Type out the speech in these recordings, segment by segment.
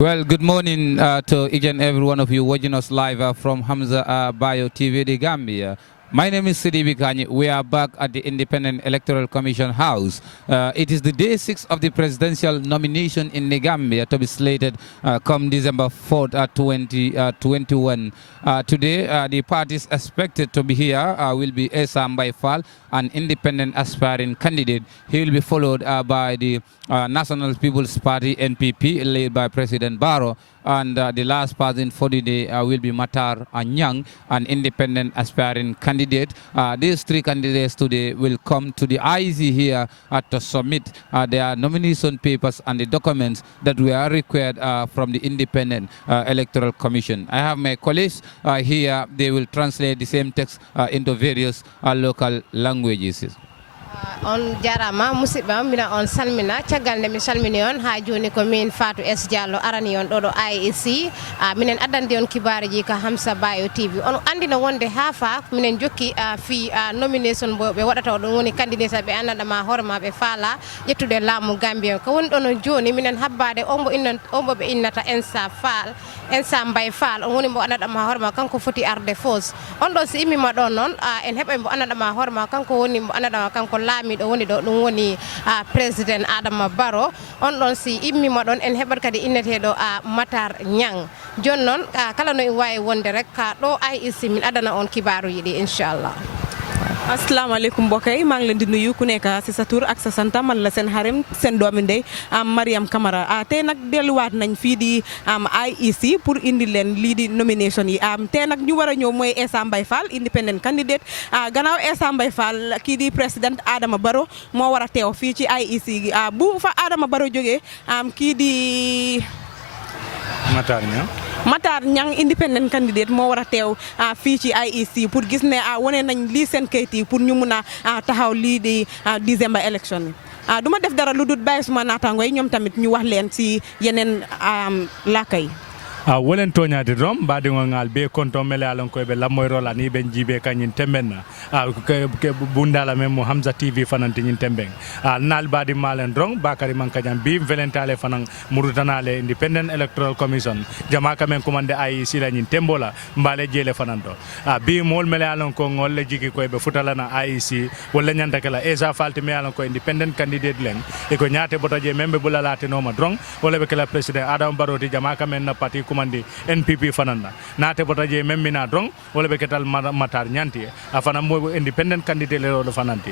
Well, good morning to each and every one of you watching us live from Hamza Bio TV, the Gambia. My name is Sidi Bikani. We are back at the Independent Electoral Commission House. It is the day 6 of the presidential nomination in the Gambia to be slated come December 4th, 2021. Today, the parties expected to be here will be Esam Baifal, an independent aspiring candidate. He will be followed by the National People's Party, NPP, led by President Barrow. And the last person for the day will be Matar Anyang, an independent aspiring candidate. These three candidates today will come to the IEC here to submit their nomination papers and the documents that were required from the Independent Electoral Commission. I have my colleagues here. They will translate the same text into various local languages. On jarama musidɓe mina on salmina caggal nde mi salmini on ha joni ko min Fatou S Diallo arani on ɗo IEC minen addandi on kibaruji ka Hamza Bio TV on andina wonde ha fa minen jokki fi nomination bo ɓe waɗata ɗum woni candidate ɓe anndanɗama hoorema ɓe faala ƴettude laamu Gambia ko woni ɗon joni minen habbade ombo ɓe innata Ensa Mbaye Fall on woni mbo anndanɗama hoorema kanko foti arde fos on ɗo si immima ɗon noon en heɓa mbo anndanɗama hoorema kanko woni mbo anndanɗama kanko laamiɗo woni ɗo ɗum woni président Adama Barrow on ɗon si immima ɗon en heɓat kadi inneteɗo Matar Nyang joni noon kala no wawi wonde rek ka ɗo IEC min adana on kibaruji ɗi inchallah. Assalamu alaikum mbokk yi maa ngi leen di nuyu ku nekk ci sa tur ak sa santa man la seen xarim seen doomi ndey Mariam Camara tey nag delluwaat nañ fii di IEC pour indi leen lii di nomination yi tey nag ñu war a ñëw mooy Essa Mbaye Fall independent candidate gannaaw Essa Mbaye Fall kii di président Adama Barrow moo war a teew fii ci IEC bu fa Adama Barrow jógee kii di Matar Nyang independent candidate moo war a teew fii ci IEC pour gis ne wane nañ lii seen kayit yi pour ñu mun a taxaw lii di December election yi du ma def dara lu dul bàyyi suma naataango yi ñoom tamit ñu wax leen ci yeneen làkka yi. wolen toñade rom mbadi ngal be konto mele alon koy be lamoy rola ni ben jibe kanyin tembenna ke bundala mem mo Hamza TV fananti nyin tembeng nal badi malen rong bakari man kanyam bi velentale fanan murutanale Independent Electoral Commission jama kamen commande ay sila nyin tembola mbale jele fananto bi mol mele alon ko ngol le jigi koy be futala na IEC wala nyanda kala Essa falti me alon ko independent candidate len e ko nyaate botaje membe bulalate no ma drong wala be kala president Adam Barrow di jama kamen na parti commande NPP fananda naate botaje memmina drong wala be ketal Matar nyanti afana mo independent candidate le do fananti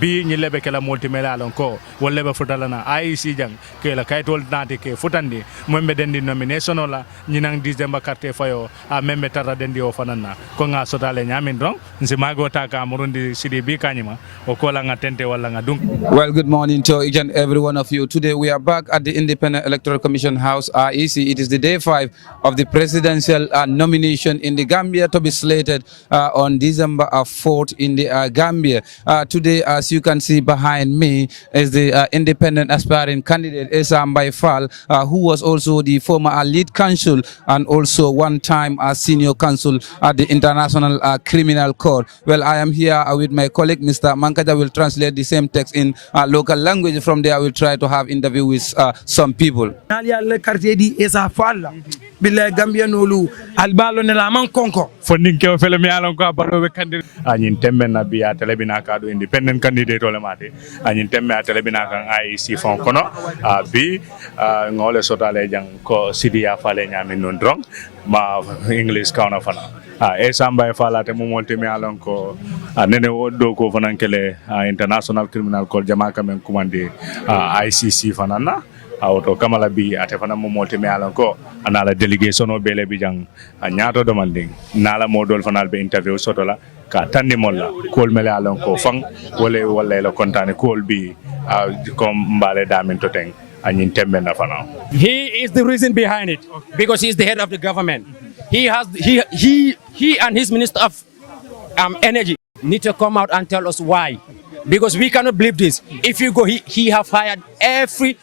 bi ñi lebe kala multimela alon ko wala be futala na IEC jang ke la kaytol naate ke futandi membe dendi nomination la ñi nang December carte fayo membe tara dendi o fanana ko nga sotale nyamin drong nsi mago taka murundi sidi bi kanyima o ko la nga tente wala nga dunk. Well, good morning to each and every one of you. Today we are back at the Independent Electoral Commission House, IEC. It is the day 5 of the presidential nomination in the Gambia to be slated on December 4th in the Gambia. Today, as you can see behind me, is the independent aspiring candidate Essa Mbaye Fall, who was also the former lead counsel and also one-time senior counsel at the International Criminal Court. Well, I am here with my colleague, Mr. Mankaja, will translate the same text in local language. From there, I will try to have interview with some people. Billa Gambia nolu albalo ne la man konko Fonding ke fele mi alon ko baro be candidate anyin tembe na biya telebina ka do independent candidate ole mate anyin tembe telebina kan IEC fon kono bi ngole sotale jang ko sidia fale nyami non drong ma English kauna fana Essa Mbaye Fall ate mo molti mi alon ko nene do ko fanan kele International Criminal Court jama kamen commande ICC fanana auto kamala bi ate fana mo molti me alon ko anala delegation o bele bi jang nyaato demanding nala modol fanal be interview sotola ka tanni molla kol mele alon ko fang wala la kontane kol bi kom mbale damin to teng anyin tembe na fana. He is the reason behind it because he is the head of the government. He and his minister of energy need to come out and tell us why, because we cannot believe this. If you go, he have hired every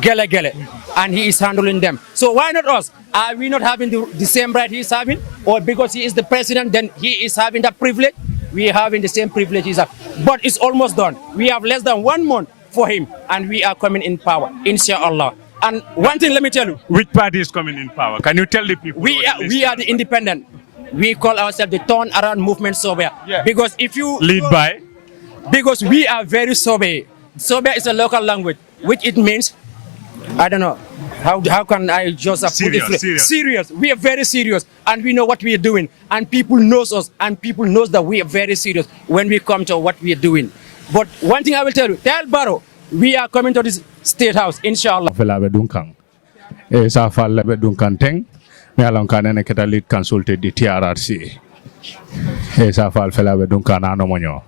gele and he is handling them. So why not us? Are we not having the same right he is having? Or because he is the president, then he is having that privilege? We are having the same privilege he's having. But it's almost done. We have less than 1 month for him, and we are coming in power, inshallah. And one thing, let me tell you. Which party is coming in power? Can you tell the people? We are the independent. We call ourselves the turn around movement sober. Yeah. Because if you Lead by? Because we are very sober. Sober is a local language, which it means, I don't know, how can I just put it? Serious. We are very serious, and we know what we are doing, and people knows us, and people knows that we are very serious when we come to what we are doing. But one thing I will tell you, tell Barrow, we are coming to this state house, inshallah. Sa falla be dunkan teng me alon kanene keta lead consulted di TRRC sa fal fela be dunkan ano monyo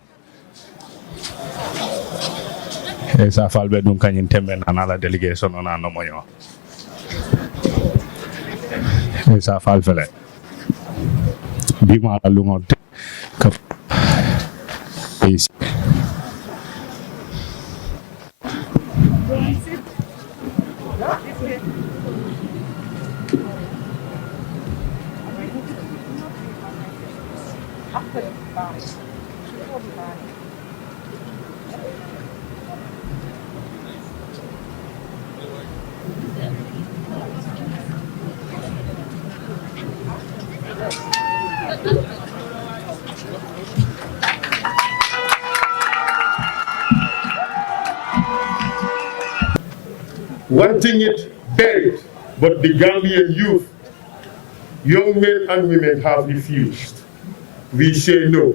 sa fal be dunkan intembe na delegation on ano monyo sa fal fele bi ma la lungo kap is wanting it buried, but the Gambian youth, young men and women have refused. We say no.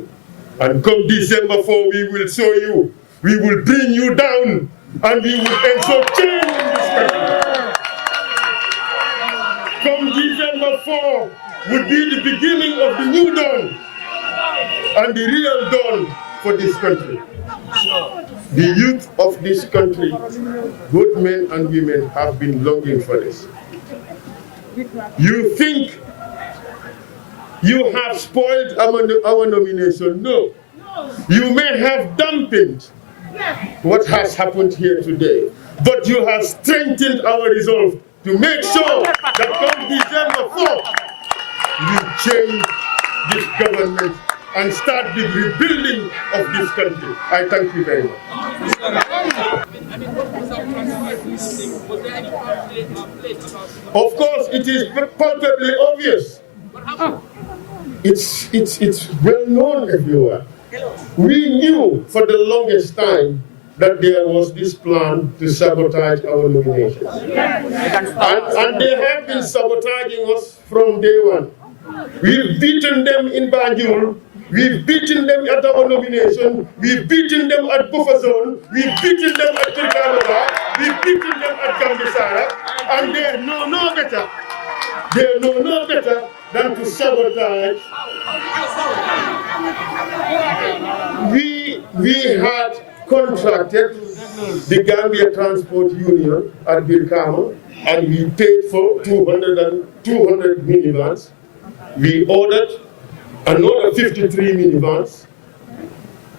And come December 4, we will show you, we will bring you down, and we will ensure change in this country. Come December 4 would be the beginning of the new dawn, and the real dawn for this country. The youth of this country, both men and women, have been longing for this. You think you have spoiled our nomination? No. You may have dampened what has happened here today, but you have strengthened our resolve to make sure that come December 4th, you change this government and start the rebuilding of this country. I thank you very much. Of course, it is palpably obvious. It's well known everywhere. We knew for the longest time that there was this plan to sabotage our nominations. And they have been sabotaging us from day one. We've beaten them in Banjul, we've beaten them at our nomination, we've beaten them at buffer zone, we've beaten them at Turkana, we've beaten them at Gambia, and they know no better. They know no better than to sabotage. We had contracted the Gambia Transport Union at Birkama, and we paid for 200 minivans. We ordered another 53 minivans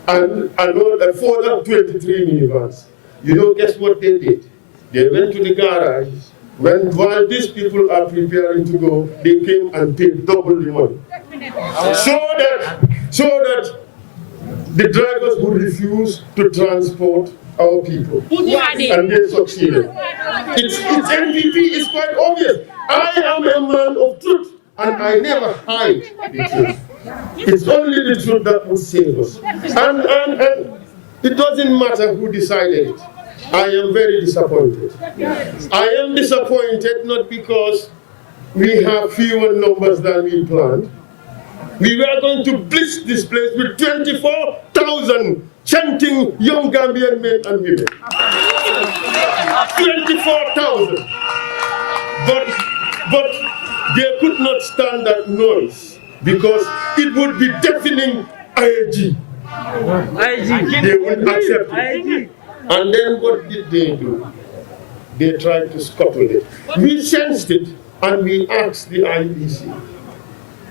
and another further 23 minivans. You know, guess what they did? They went to the garage. While these people are preparing to go, they came and paid double the money. So that the drivers would refuse to transport our people. And they succeeded. Its MVP is quite obvious. I am a man of truth, and I never hide the truth. It's only the truth that will save us. And it doesn't matter who decided it. I am very disappointed. I am disappointed not because we have fewer numbers than we planned. We were going to blitz this place with 24,000 chanting young Gambian men and women. 24,000. But they could not stand that noise because it would be deafening IAG. They wouldn't accept it. And then what did they do? They tried to scuttle it. We sensed it and we asked the IEC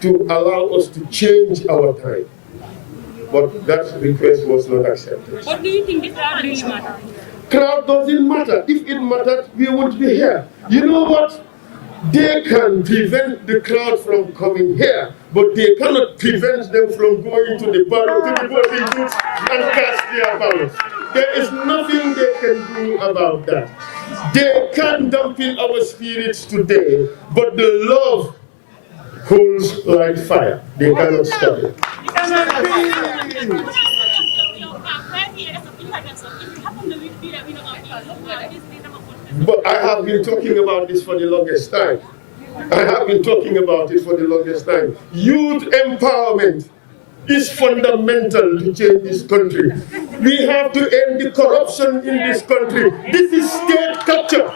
to allow us to change our time. But that request was not accepted. What do you think the crowd really matters? Crowd doesn't matter. If it mattered, we would be here. You know what? They can prevent the crowd from coming here, but they cannot prevent them from going to the ballot, to the voting booths and cast their ballots. There is nothing they can do about that. They can dampen our spirits today, but the love holds like fire. They cannot stop it. But I have been talking about this for the longest time. I have been talking about it for the longest time. Youth empowerment is fundamental to change this country. We have to end the corruption in this country. This is state capture.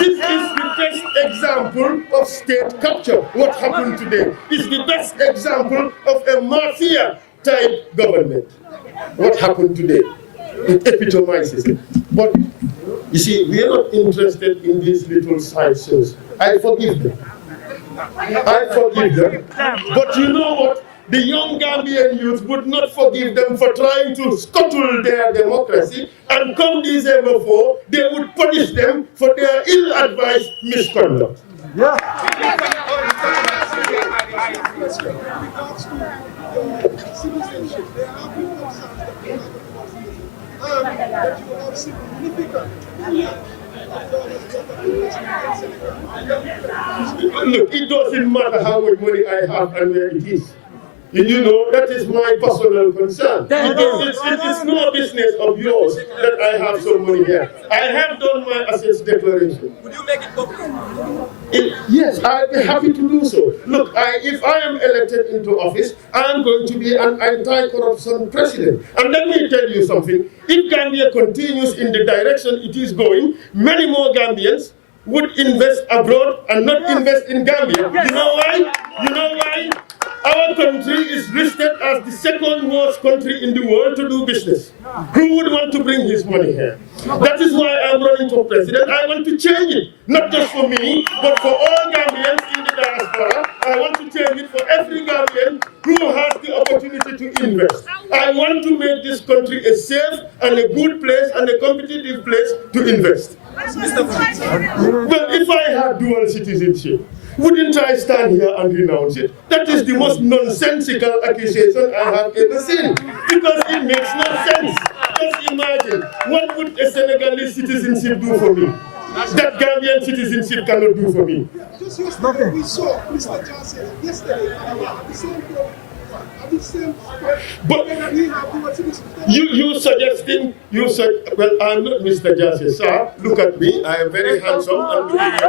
This is the best example of state capture. What happened today is the best example of a mafia-type government. What happened today? It epitomizes it. But you see, we are not interested in these little side shows. I forgive them. I forgive them. But you know what? The young Gambian youth would not forgive them for trying to scuttle their democracy, and come December 4, they would punish them for their ill-advised misconduct. Yeah. Look, it doesn't matter how much money I have and where it is. You know, that is my personal concern. It is no business of yours that I have some money here. I have done my assets declaration. Would you make it public? Yes, I'd be happy to do so. Look, if I am elected into office, I'm going to be an anti-corruption president. And let me tell you something. If Gambia continues in the direction it is going, many more Gambians would invest abroad and not invest in Gambia. You know why? You know why? Our country is listed as the second worst country in the world to do business. Who would want to bring his money here? That is why I'm running for president. I want to change it, not just for me, but for all Gambians in the diaspora. I want to change it for every Gambian who has the opportunity to invest. I want to make this country a safe and a good place and a competitive place to invest. Well, if I had dual citizenship, wouldn't I stand here and renounce it? That is the most nonsensical accusation I have ever seen, because it makes no sense. Just imagine, what would a Senegalese citizenship do for me that Gambian citizenship cannot do for me? Just yesterday, we saw Mr. Johnson yesterday at the same program. But you suggesting, well, I'm not Mr. Jassy, sir. Look at me, I am very handsome and looking young.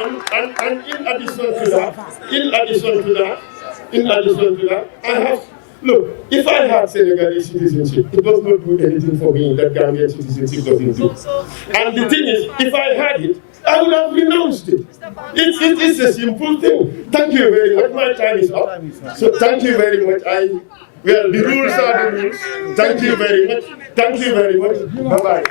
And in addition to that, I have, look, if I had Senegalese citizenship, it does not do anything for me that Gambian citizenship doesn't do. And the thing is, if I had it, I would have renounced it. It's a simple thing. Thank you very much. My time is up. So thank you very much. Well, the rules are the rules. Thank you very much. Thank you very much. Bye-bye.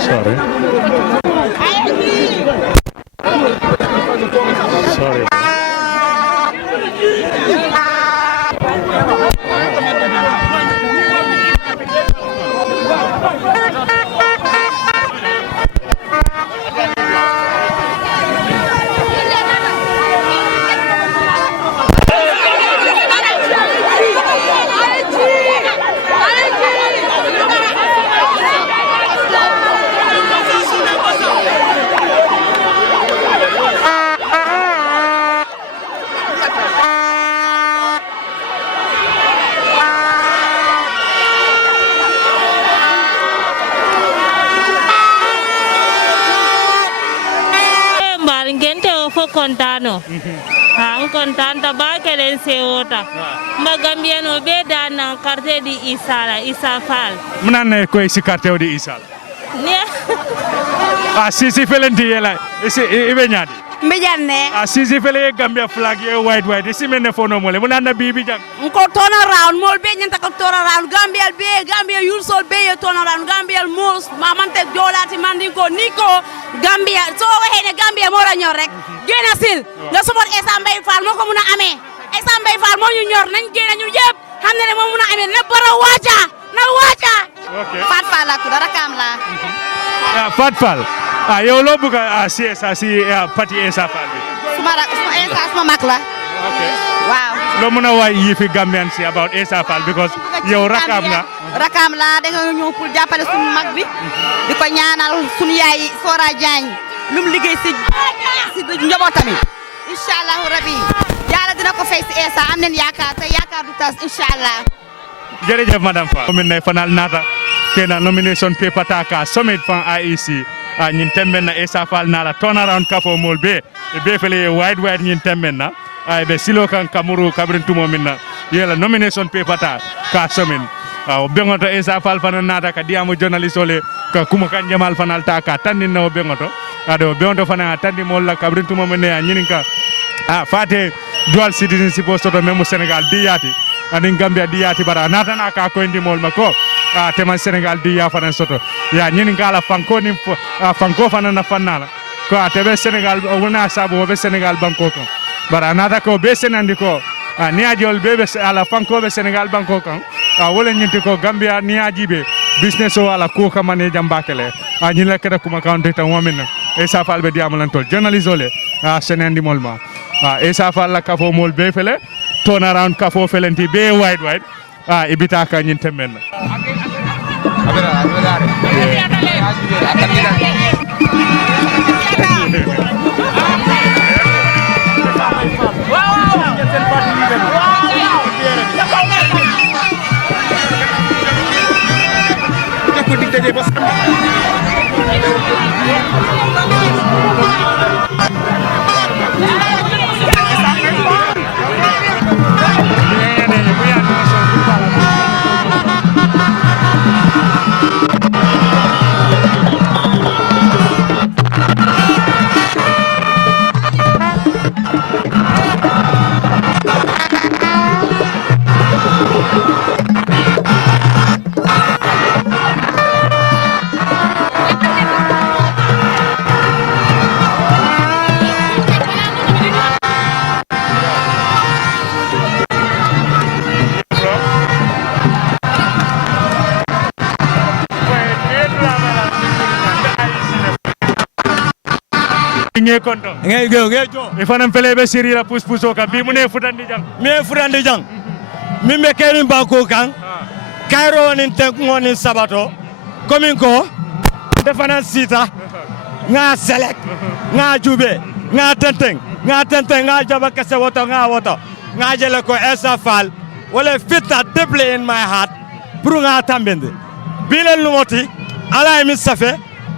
Sorry. Sorry. Kontano ha kontanta ba kelen sewota magambiano be dana carte di Isa Fall Mnane ko isi carte di Isala. Ne Ah si felenti yela isi ibe nyadi. Mbijanne. Sisi fele Gambia flag ye white. Isi mene fono mole. Muna na bibi jang. Nko turn around. Mol be nyanta ko turn around. Gambia youths be turn around. Gambia mos mamante jolati mandinko Niko Gambia. So wehene Gambia mo la ñor rek. Gena sil. Nga support Essa Mbaye Fall moko muna amé. Essa Mbaye Fall mo ñu ñor nañ gena ñu yépp xamné ne mo muna amé na bara waja. Na waja. Okay. Fat Fall la tudara kam la. Fat Fall. Yow lo buga si parti Essa Fall bi. Suma mak la. Okay. Wow. Lo muna way yifi Gambian si about Essa Fall because yow rakam nga. Rakam la da nga ñëw pour jappalé suñu mag bi diko ñaanal suñu yaay Sora Diagne lum liggéey ci njabotami inshallah rabbi yalla dina ko fay ci Essa am nañ yaakaar te yaakaar du tas inshallah. Jërëjëf madame Fall. Commune ne fanal nata kena nomination paper taka summit fan IEC ñin temben na Essa Fall nala turnaround kafo mol be fele wide ñin temben na ay be silo kan kamuru kabrin tumo minna yela nomination paper ta ka summit o bengoto Essa Fall fanal nata ka diamu journalist ole ka kuma kan jamal fanal ta ka tannin no bengoto ado bengoto fanal tanni mol la kabrin tumo minna ñinin ka fate dual citizenship soto memo Senegal diyati anin Gambia diyati bara natana ka ko indi mol mako tema Senegal diya fanan soto ya ñinin kala fanko ni fanko fanan na fanala ko atebe Senegal wona sabu be Senegal banko ko bara nata ko be senandi ko ni ajol be ala fanko be Senegal banko kan wala ñinti ko Gambia ni ajibe business o ala ko kamane jambakele ñila kada kuma kawante tan wamin Essa Fall be diamalan tol journalist ole senandi molma Essa Fall la kafo mol be fele turn around kafo felenti be wide ibita ka ñin temben nge konto nge jo e fanam fele be sirira puso ka bi mu ne futandi jang mi me kerin banko kan kairo nin tenko nin sabato komin ko defana sita nga selek nga jube nga tenteng nga jaba kase woto nga jele ko Essa Fall wala fitta deeply in my heart pour nga tambende bilen lumoti ala mi safe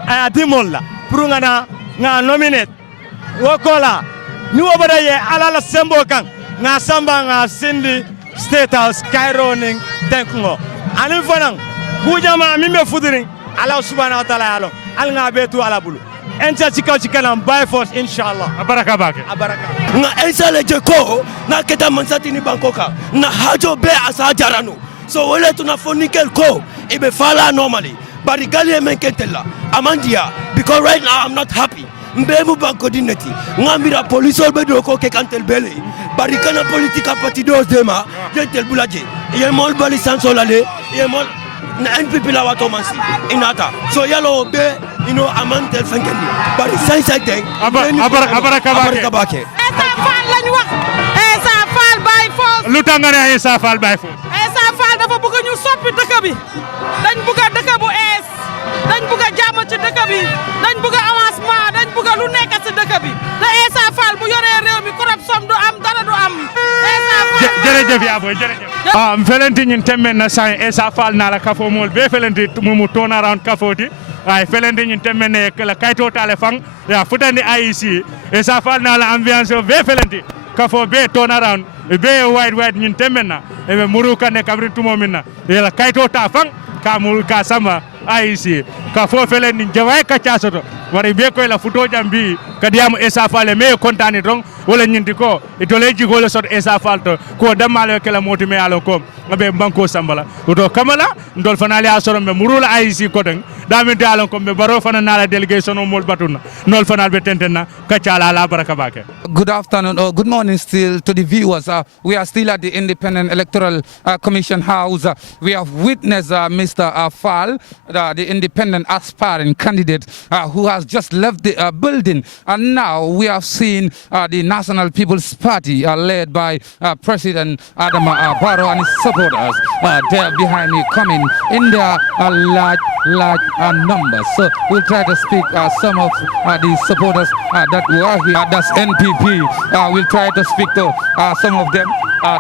aya dimolla pour nga nominate wokola ni wobada ye ala la sembo kan nga samba nga sindi state house Cairo ning tenko ani fanan kujama mi me fudiri ala subhanahu wa ta'ala yalo al nga betu ala bulu enta chikana by force inshallah abaraka nga Essa le ko na keta mansati ni bankoka na hajo be asa jarano so wale tunafonikel ko ibe fala normally but the gali menkentella amandia because right now I'm not happy mbemu banko dineti ngambira police olbe do ko ke kantel bele bari kana politika parti dos dema yentel bulaje yemol bali sansolale yemol na NPP la wato mansi inata so yalo be amantel fankendi bari sai den abaraka bake Essa Fall lañ wax Essa Fall bay force lutanga ne Essa Fall bay force Essa Fall dafa bëgg ñu soppi dëkk bi dañ bëgg dëkk bu ees dañ bëgg jàmm ci dëkk bi dañ bëgg avancement dañ bëgg lu nekk ci dëkk bi te Essa Fall bu yoree réew mi corruption du am dara du am Essa Fall jërëjëf yaa boy jërëjëf felenti ñin temmen na sa Essa Fall na la kafo mol be felenti mu turn around kafoti ay felenti ñin temmen ne la kayto tale fang ya futandi IEC Essa Fall na la ambiance be felenti kafo be turn around be wide ñin temmen na e be muru kan ne kabri tumo minna la kayto ta fang ka mul ka sama IEC ka fo felen ni jaway ka chasoto wari be ko la futo jambi kadiyamu esa fale me kontani ron wala nyinti ko itole jigole sot esa falto ko damale kala moti me alo ko be banko sambala to kamala ndol fanali asoro me murula IEC koten daminti alon ko be baro fana nala delegation o mol batuna nol fanal be tentena kacala ala baraka bake. Good afternoon or good morning still to the viewers. We are still at the Independent Electoral Commission House. We have witnessed Mr. Fall, the independent aspiring candidate who has just left the building. And now we have seen the National People's Party led by President Adama Barrow and his supporters there behind me coming in their large numbers. So we'll try to speak some of the supporters that were here. That's NPP. We'll try to speak to some of them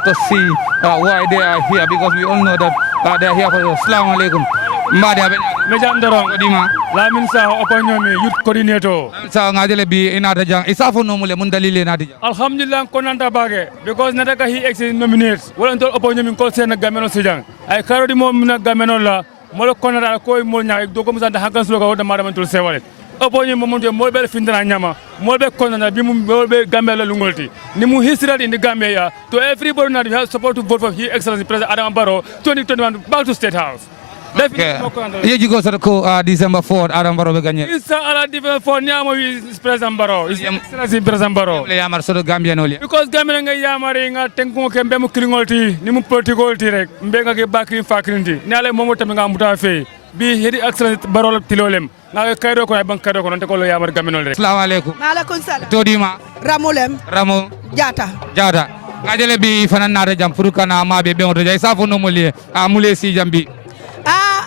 to see why they are here, because we all know that they are here for the Assalamu alaikum. Mejandorong Odima Lamin Sa Opanyomi youth coordinator sa ngajele bi inata jang isafo no mule mundalile nati jang alhamdulillah konanta bage because nataka he ex nominates wala ntol Opanyomi ko sen gameno sejang ay karodi mom na gameno la molo konata ko mo nya do ko musanta hankan sulo ko dama dama tul sewale Opanyomi momonte molbe findana nyama molbe konana bi mu molbe gambela lungolti ni mu history in the Gambia to everybody not have support to vote for his excellency President Adama Barrow 2021 back to State House. Okay. You go to the December 4th, Adam Barrow gagné. Isa ala December 4th nyamo is President Barrow. Is President Barrow. Le yamar so Gambia no le. Because Gambia nga yamare nga tenko ke mbemu kringolti ni mu politicalti rek mbenga ke bakri fakrinti. Nale momo tam nga muta fe. Bi hedi excellent Barrow tilolem. Nga kayro ko ban kayro ko non te ko lo yamar Gambia no rek. Assalamu alaikum. Maaleykum salaam. Todima. Ramo. Jata. Ngajele bi fanan na jam furukana ma be on rejay safo no mole amule si jambi.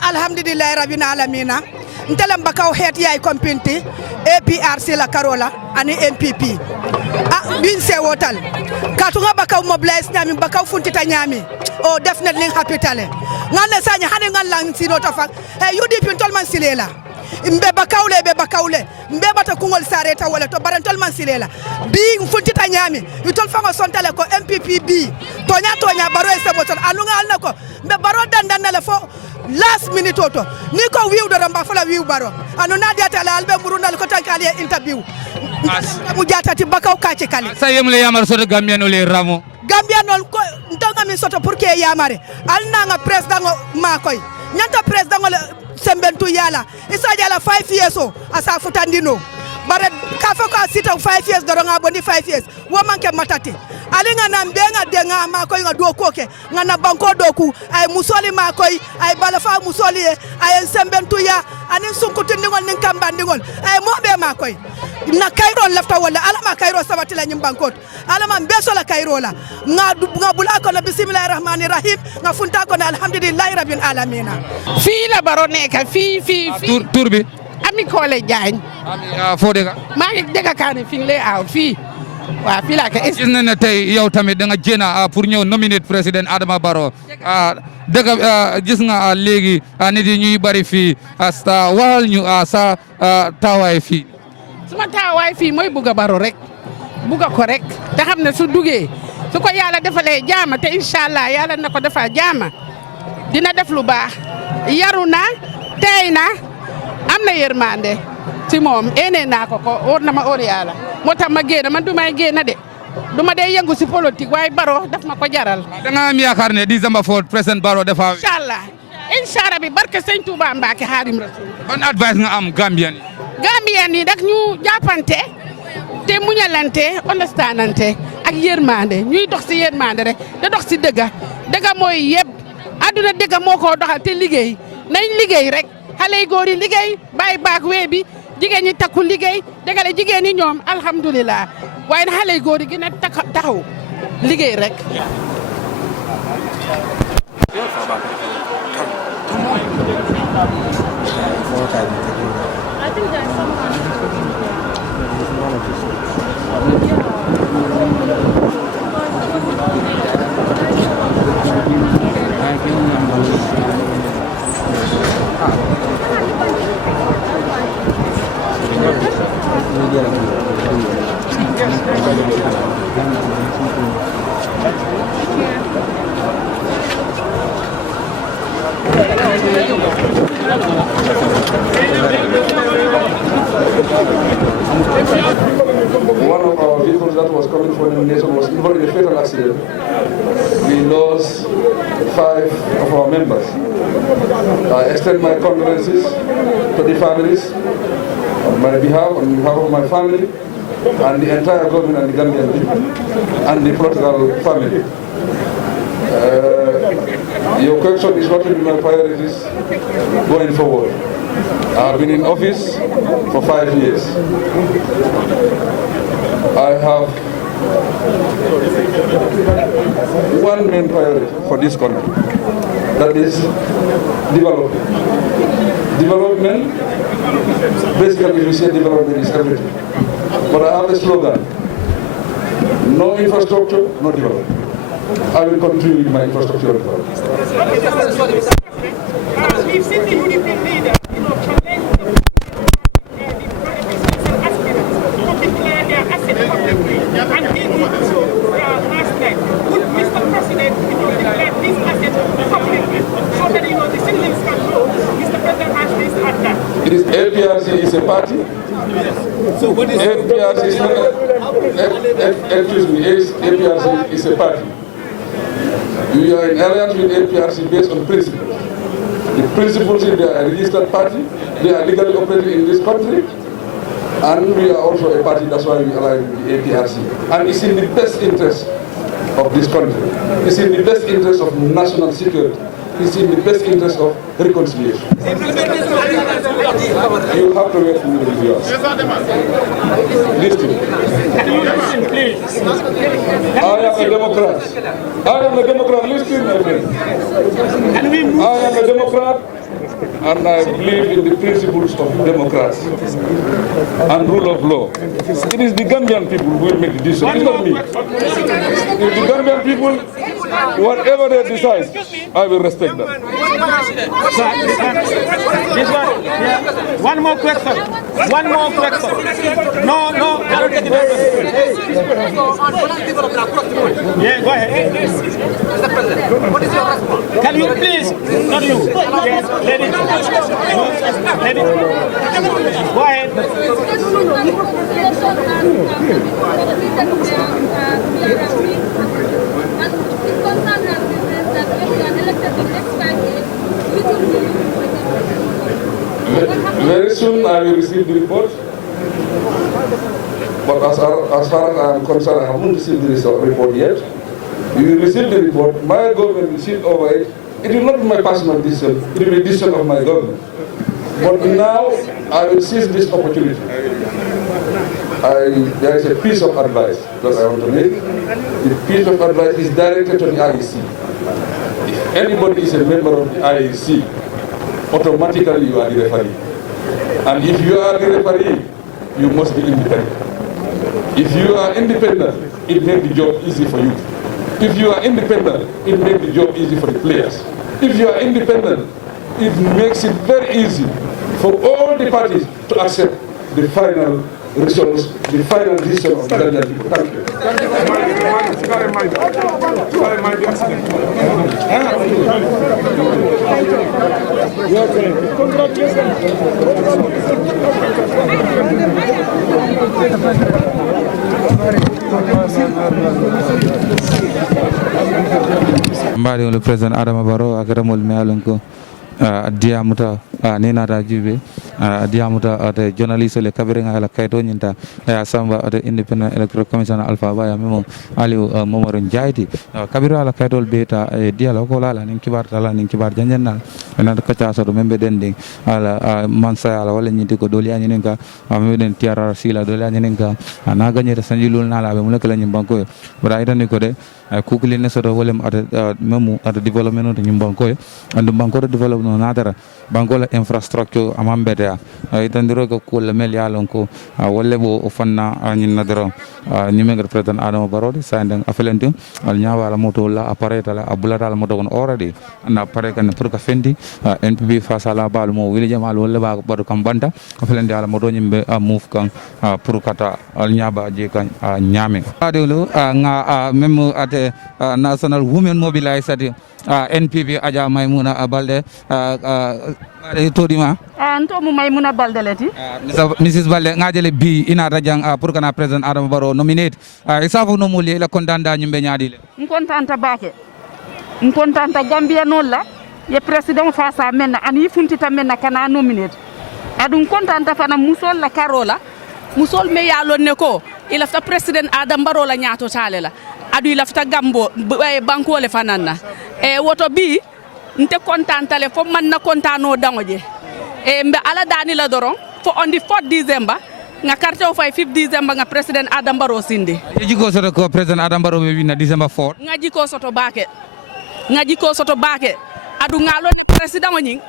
Alhamdulillah rabbil alamin ntelam bakaw het yaay kompinti APRC la Karola ani NPP bin se wotal katunga bakaw mobilize nyami bakaw funtita nyami oh definitely happy tale ngane sanya hane ngal sino tafak UDP tolman silela mbe bakawle mbe bata kungol sareta wala to barantol man silela bi funtita nyami yutol fango sontale ko MPP bi tonya baro e seboton anunga alna ko mbe baro dandan la fo last minute oto ni ko wiw do ramba fala wiw baro anu na diata la albe muruna ko tankali interview mu jatati bakaw kace kali sayemle yamar so Gambia no le Ramo Gambia non ko ndanga min soto pour que yamare alna nga president makoy nyanta president sembentu yala isa jala 5 years o asa futandino bare ka fa ko sita 5 years do nga boni 5 years wo manke matati alinga na mbenga denga makoy nga do koke nga na banko doku ay musoli makoy ay balafa musoli ay sembentu ya anin sunkuti ndingol nin kamba ndingol ay mobe makoy na Cairo lafta wala alama Cairo sabati la nyimbankot alama mbeso la Cairo la nga bula ko na bismillahir rahmanir rahim nga funta ko na alhamdulillahi rabbil alamin fi la baro neka fi tour bi ami ko le jagne ami fodega ma ngi dega kané fi lay aw fi wa fi la ka gis na ne tey yow tamit da nga jéna pour ñëw nominate président Adama Barrow dëgg gis nga léegi nit yi ñuy bari fii sa waxal ñu sa tawaay fii suma tawaay fii mooy bugga Barrow rek bugga ko rek te xam ne su duggee su ko yàlla defalee jaama te inshallah yàlla na ko defal jaama dina def lu baax yaru na tey na am na yërmande ci moom ene naa ko war na ma or yàlla moo tax ma génn man du may génn de du ma dee yëngu si politique waaye Barrow daf ma ko jaral. da nga am yaakaar ne December 4 président Barrow dafa. inshallah bi barke Sëñ Touba Mbacke Xaadim Rasul. ban advice nga am Gambian yi dak ñu jàppante te muñalante understandante ak yërmande ñuy dox si yërmande rek te dox si dëgga mooy yëpp àdduna dëgga moo ko doxal te liggéey nañ liggéey rek xale yu góor yi liggéey bàyyi baak wee bi jigéen ñi takku liggéey dëggale jigéen ñi ñoom alhamdulilah waaye na xale yu góor yi gën a taxaw liggéey rek. Thank you. vehicle that was coming for nomination was involved in a fatal accident. We lost 5 of our members. I extend my condolences to the families on my behalf, on behalf of my family, and the entire government and the Gambian people, and the political family. Your question is what will be my priorities going forward. I've been in office for 5 years. I have one main priority for this country, that is development. Development, basically if you say development is everything. But I have a slogan, no infrastructure, no development. I will continue with my infrastructure development. We've seen the European leader, challenge the declare their assets publicly, and he also last night. Would Mr. President, declare these assets publicly so that the citizens can know Mr. President has this and that? It is APRC is a party. So what is APRC is not APRC is a party. We are in alliance with APRC based on principles. The principles is they are a registered party, they are legally operating in this country, and we are also a party, that's why we align with the APRC. And it's in the best interest of this country. It's in the best interest of national security. It's in the best interest of reconciliation. You have to wait for me to be yours. Listen. I am a Democrat. I am a Democrat. Listen, my friend. I am a Democrat, and I believe in the principles of democracy and rule of law. It is the Gambian people who will make the decision. It's not me. If the Gambian people, whatever they decide, I will respect that. This one, yeah. One more question. One more question. No. Yeah, go ahead. Mr. President, what is your response? Can you please, not you, yes, let it, go ahead. Very soon I will receive the report, but as far as I am concerned, I haven't received the report yet. You will receive the report, my government will sit over it. It will not be my personal decision, it will be a decision of my government. But now I will seize this opportunity. There is a piece of advice that I want to make. The piece of advice is directed to the IEC. If anybody is a member of the IEC, automatically you are the referee. And if you are the referee, you must be independent. If you are independent, it makes the job easy for you. If you are independent, it makes the job easy for the players. If you are independent, it makes it very easy for all the parties to accept the final results, the final decision of the Gambian people. Thank you. Mbadi le président Adama Barrow ak ramol me alonko diamuta nenata jibe diamuta ate journaliste le kabirenga ala kayto nyinta samba ate independent electoral commission alpha baya memo aliou momoro njayti kabira ala kaytol beta diala ko lala nin kibar tala nin kibar janjannal na kacha so membe dending ala mansa ala wala nyiti ko doli anyinen ka membe den tiara sila doli anyinen ka na ganyere sanjilul nala be mulaka la nyimbanko bara itani ko de kukuli ne soto wolem ate memu ate development to nyimbanko and banko development no nadara banko la infrastructure amambeta itandiro ko kul mel yalon ko wolle bo fanna nyin nadaro nyimengre president Adama Barrow sandeng afelentum al nyawa la moto la appareta la abulata la moto on already na pare kan pour ka fendi NPP face à la balle mo wili jamal wolle ba badu kam banta afelende ala moto nyimbe move kan pour kata al nyaba je kan nyame adelo nga même at national women mobilized NPP Aja Maimuna Balde todima anto mu Maimuna Balde leti Mrs Balde ngajele bi ina rajang pour kana president Adam Barrow nominate isafu no muli la kondanda nyimbe nyaadile nkontanta bake nkontanta Gambia non la ye president fasa menna ani funtita menna kana nominate adun kontanta fana musol la karola musol me yalon ne ko ila fa president Adam Barrow la nyaato tale la adu ila fa gambo banko le fanana woto bi nte kontanta le fo man na kontano dangoje mbe ala dani la doron fo on the 4th December nga carte o fay 5th December nga president Adam Barrow sinde jiko soto ko president Adam Barrow be winna December 4 nga jiko soto bake adu ngalo president o nying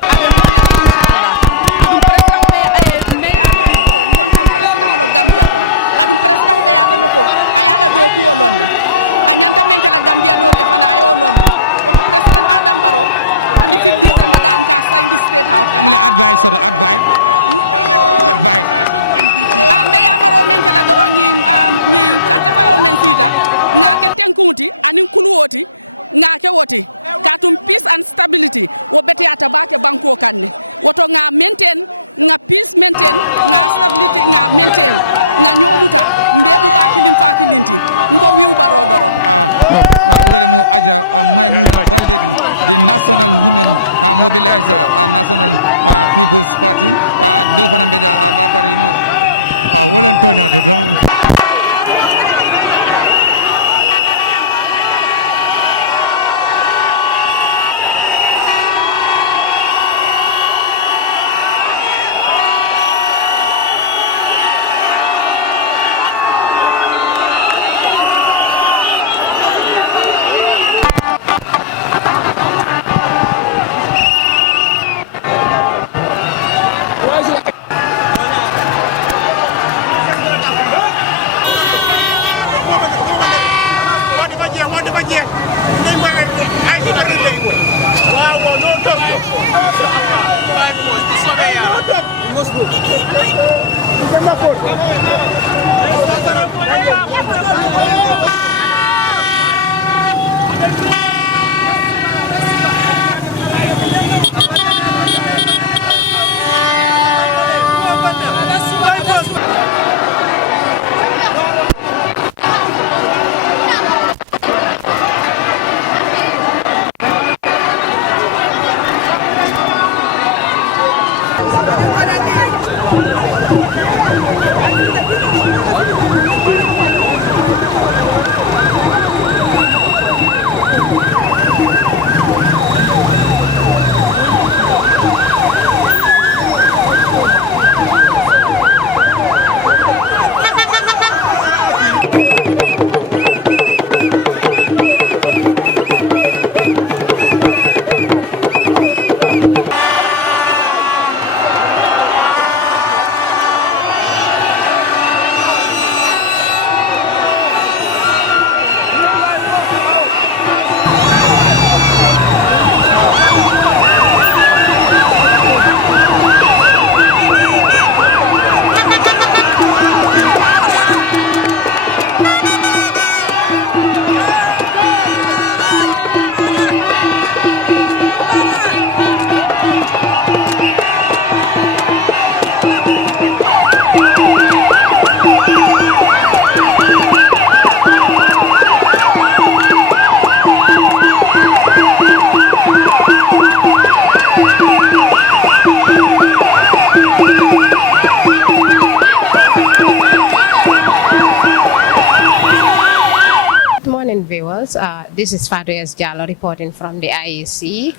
This is Fatu S. Jallo reporting from the IEC,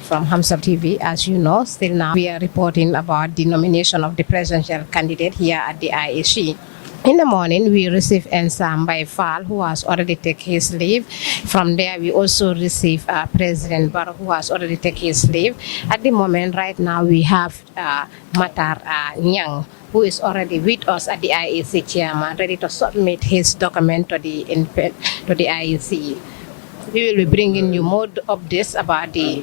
from Hamsab TV. As you know, still now we are reporting about the nomination of the presidential candidate here at the IEC. In the morning, we received Ensam by Fall, who has already taken his leave. From there, we also received President Barrow, who has already taken his leave. At the moment, right now, we have Matar Nyang, who is already with us at the IEC chairman, ready to submit his document to the IEC. we will be bringing you more updates about the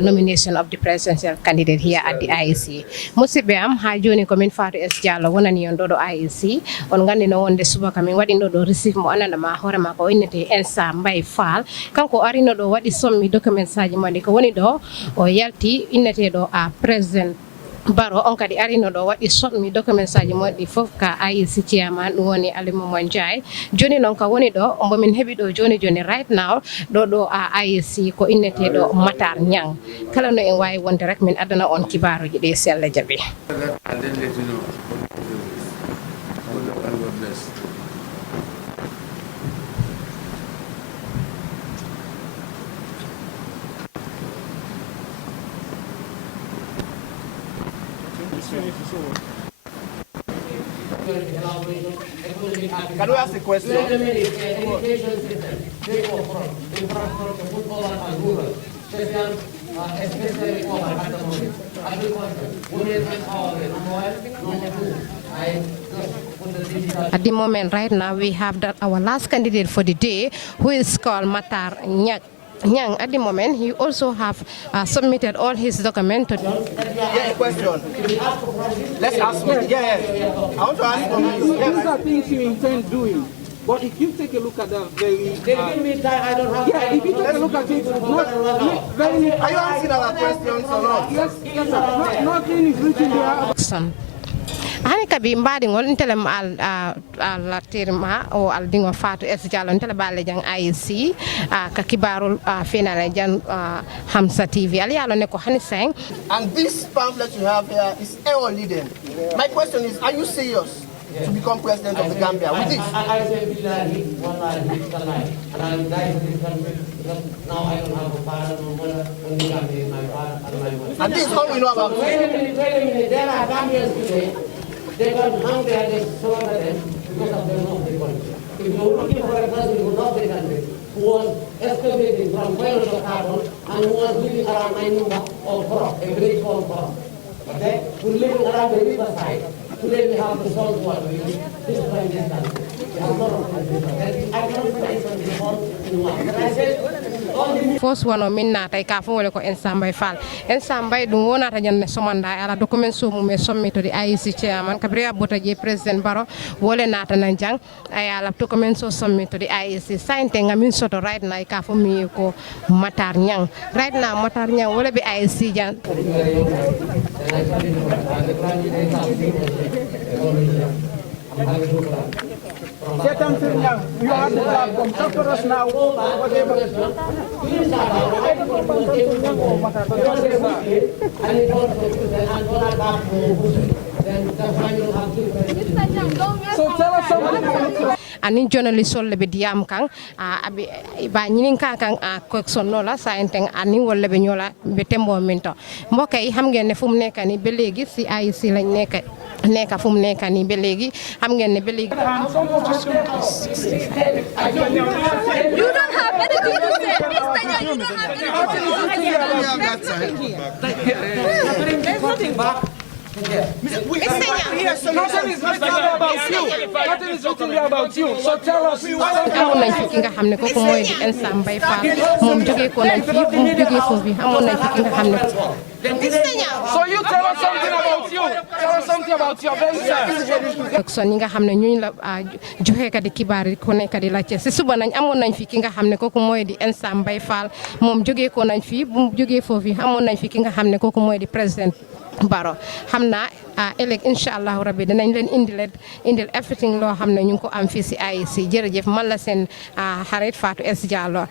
nomination of the presidential candidate here at the IEC. Musibe am ha joni ko min Fatou S Diallo wonani on do IEC on gandi no wonde suba kamin wadi do receive mo anana ma hore ma ko innete Ensa Mbay Fall kanko arino do wadi sommi document saji mandi ko woni do o yalti innete do a president Baro on kadi arino do wadi sommi document saji modi fof ka IEC chairman woni Alimo Monjay joni non ka woni do ombo min hebi do joni right now do a IEC ko innete do Matar Nyang kala no en wawi wonde rek min adana on kibaruji de selle jabi. Can we ask a question? At the moment, right now, we have that our last candidate for the day, who is called Matar Nyang. At the moment, he also have submitted all his documents. Yes, question. Let's ask me. Yeah. I want to ask you. These are things you intend doing. But if you take a look at that very... They give me time, I don't have time. If you take a look at it, not very... Are you asking our questions or not? Yes, sir. Nothing is written there. Hani kabi mbadi ngol ntelem al tirma o al dingo Fatou S Diallo ntele balle jang IEC ka kibarul finale jan Hamza TV ali yalo ne ko hani sang. And this pamphlet you have here is all leading. My question is, are you serious to become president of the Gambia with this? I say billahi, wallahi, tallahi, and I'm dying for this country because now I don't have a father, no mother, only Gambia is my father and my mother. And this is all we know about. Wait a minute, there are Gambians today. They got hungry and they slaughtered them because of the law of the country. If you're looking for a person who loves the country, who was excavating from wells of carbon and who was living around Mainumba or Korok, a village called Korok, okay, who living around the riverside. Today we have the salt water. This is why this country. We have a lot of countries. I cannot find something called in one. But I said, First one minna tay ka fo wala ko Ensa Mbay Fall Ensa Mbay dum wonata janne somanda ala document so mum sommi to di IEC chairman kabriya bota je president Baro wala nata nan jang ay ala document so sommi to di IEC sainte ngamin soto right na ka fo mi ko Matar Nyang right now Matar Nyang wala bi IEC jang You have the platform. Talk to us now. Whatever. So tell us something. Ani journalist solle be diam kang abi ba nyinin kan question no la sainteng ani wolle be nyola be tembo minto mbokay xam ngeen ne fum nekk ni be legi ci IEC lañ nekk fum nekk ni be legi xam ngeen ne be legi You don't have anything to say. You don't have anything There's nothing back. Nothing is written about you. Nothing is written about you. So tell us. Amoon nañ fi ki nga xam ne kooku mooy di Ensa Mbay Fall moom jógee ko nañ fi bu jógee foofu bi amoon nañ fi ki nga xam ne So you tell us something about you. Tell us something about your venture. son yi nga xam ne ñuñ la joxe ka di xibaar yi ku nekk di laajte si suba nañ amoon nañ fi ki nga xam ne kooku mooy di Ensa Mbay Fall moom jógee ko nañ fi bu jógee foofu bi amoon nañ fi ki nga xam ne kooku mooy di président Baro xam naa ëllëg incha allahu rabbi dinañ leen indil everything loo xam ne ñu ngi ko am fii si IEC jërëjëf man la seen xarit Fatou S Diallo